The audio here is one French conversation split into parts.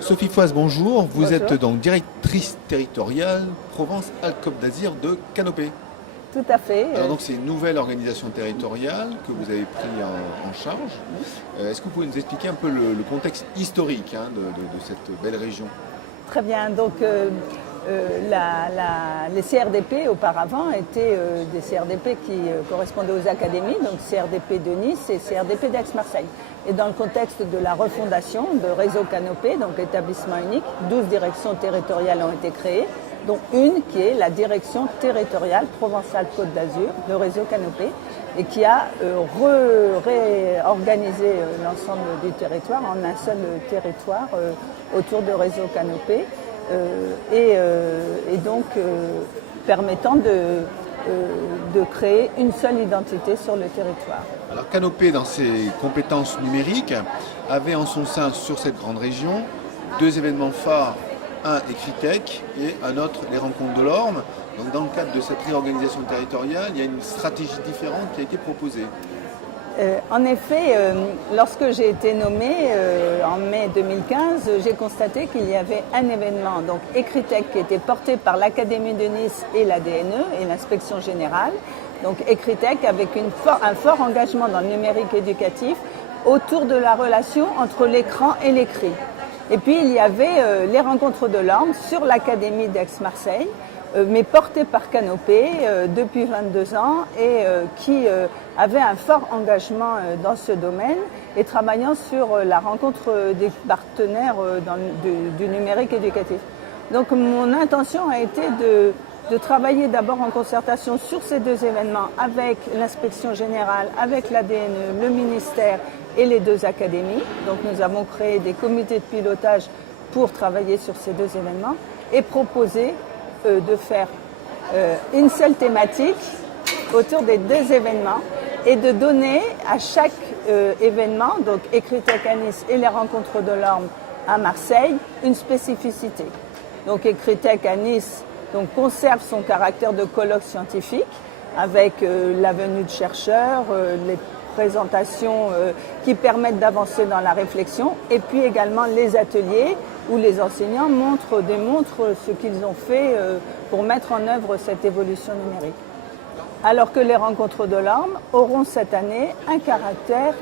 Sophie Foise, bonjour. Vous Bonjour. êtes donc directrice territoriale Provence-Alpes-Côte d'Azur de Canopé. Tout à fait. Alors donc c'est une nouvelle organisation territoriale que vous avez pris en charge. Est-ce que vous pouvez nous expliquer un peu le contexte historique de cette belle région? Très bien. Donc, les CRDP auparavant étaient des CRDP qui correspondaient aux académies, donc CRDP de Nice et CRDP d'Aix-Marseille. Et dans le contexte de la refondation de Réseau Canopé, donc établissement unique, 12 directions territoriales ont été créées, dont une qui est la direction territoriale Provence-Alpes-Côte d'Azur, le Réseau Canopé, et qui a réorganisé l'ensemble du territoire en un seul territoire autour de Réseau Canopé, et donc permettant de créer une seule identité sur le territoire. Alors Canopé, dans ses compétences numériques, avait en son sein sur cette grande région deux événements phares. Un Ecritech et un autre les Rencontres de l'Orme. Donc dans le cadre de cette réorganisation territoriale, il y a une stratégie différente qui a été proposée. En effet, lorsque j'ai été nommée en mai 2015, j'ai constaté qu'il y avait un événement, donc Ecritech, qui était porté par l'Académie de Nice et la DNE et l'inspection générale. Donc Ecritech avec un fort engagement dans le numérique éducatif autour de la relation entre l'écran et l'écrit. Et puis il y avait les Rencontres de l'Orme sur l'Académie d'Aix-Marseille, mais portée par Canopé depuis 22 ans et qui avait un fort engagement dans ce domaine et travaillant sur la rencontre des partenaires du numérique éducatif. Donc mon intention a été de travailler d'abord en concertation sur ces deux événements avec l'inspection générale, avec la DNE, le ministère et les deux académies. Donc nous avons créé des comités de pilotage pour travailler sur ces deux événements et proposer de faire une seule thématique autour des deux événements et de donner à chaque événement, donc Ecritech à Nice et les Rencontres de l'Orme à Marseille, une spécificité. Donc Ecritech à Nice conserve son caractère de colloque scientifique avec la venue de chercheurs, les présentations qui permettent d'avancer dans la réflexion et puis également les ateliers où les enseignants démontrent ce qu'ils ont fait pour mettre en œuvre cette évolution numérique. Alors que les Rencontres de l'Orme auront cette année un caractère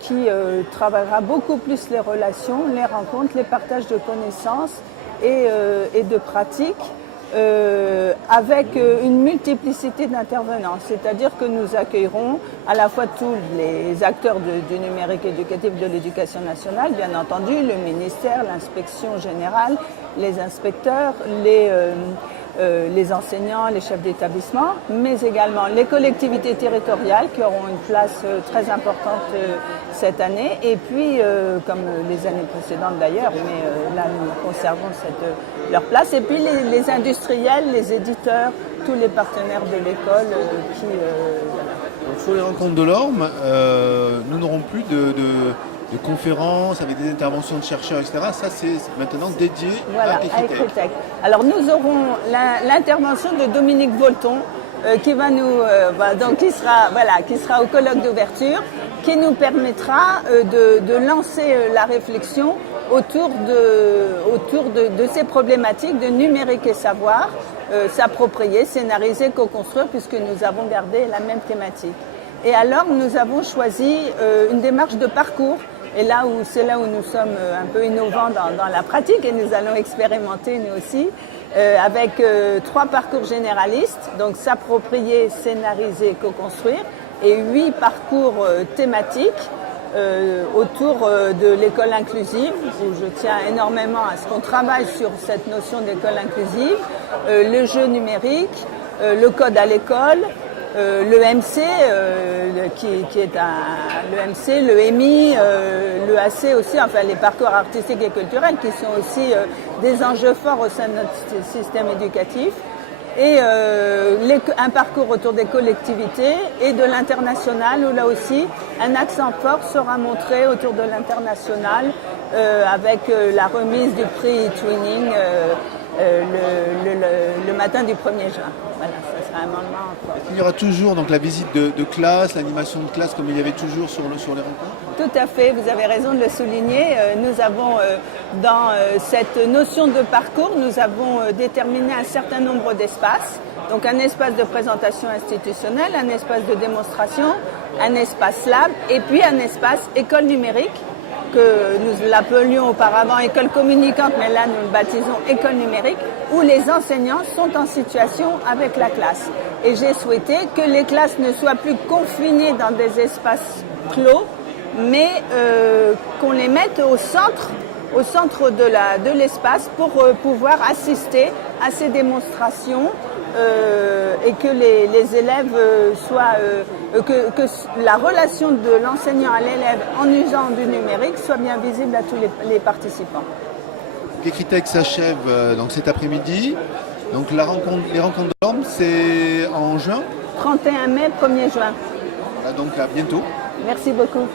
qui travaillera beaucoup plus les relations, les rencontres, les partages de connaissances et de pratiques avec une multiplicité d'intervenants. C'est-à-dire que nous accueillerons à la fois tous les acteurs du numérique éducatif de l'éducation nationale, bien entendu, le ministère, l'inspection générale, les inspecteurs, les enseignants, les chefs d'établissement, mais également les collectivités territoriales qui auront une place très importante cette année, et puis, comme les années précédentes d'ailleurs, mais là nous conservons leur place, et puis les industriels, les éditeurs, tous les partenaires de l'école qui... Voilà. Sur les Rencontres de l'Orme, nous n'aurons plus de conférences avec des interventions de chercheurs, etc. Ça, c'est maintenant dédié à Ecritech. Alors, nous aurons l'intervention de Dominique Volton, qui sera au colloque d'ouverture, qui nous permettra de lancer la réflexion autour de ces problématiques de numérique et savoir, s'approprier, scénariser, co-construire, puisque nous avons gardé la même thématique. Et alors, nous avons choisi une démarche de parcours. Et c'est là où nous sommes un peu innovants dans la pratique et nous allons expérimenter nous aussi avec 3 parcours généralistes, donc s'approprier, scénariser, co-construire, et 8 parcours thématiques autour de l'école inclusive, où je tiens énormément à ce qu'on travaille sur cette notion d'école inclusive, le jeu numérique, le code à l'école, l'EMC, qui est l'EMC, le MI, l'EAC aussi, enfin les parcours artistiques et culturels qui sont aussi des enjeux forts au sein de notre système éducatif, et un parcours autour des collectivités et de l'international, où là aussi un accent fort sera montré autour de l'international avec la remise du prix Twinning le matin du 1er juin. Voilà, ça sera un moment fort. Il y aura toujours donc la visite de classe, l'animation de classe comme il y avait toujours sur les rencontres? Tout à fait, vous avez raison de le souligner. Nous avons Dans cette notion de parcours, nous avons déterminé un certain nombre d'espaces. Donc un espace de présentation institutionnelle, un espace de démonstration, un espace lab et puis un espace école numérique que nous l'appelions auparavant école communicante, mais là nous le baptisons école numérique, où les enseignants sont en situation avec la classe. Et j'ai souhaité que les classes ne soient plus confinées dans des espaces clos, mais qu'on les mette au centre de l'espace pour pouvoir assister à ces démonstrations et que les élèves que la relation de l'enseignant à l'élève en usant du numérique soit bien visible à tous les participants. Ecritech s'achève donc cet après-midi. Donc les rencontres de l'Orme, c'est en juin. 31 mai, 1er juin. Voilà, donc à bientôt. Merci beaucoup.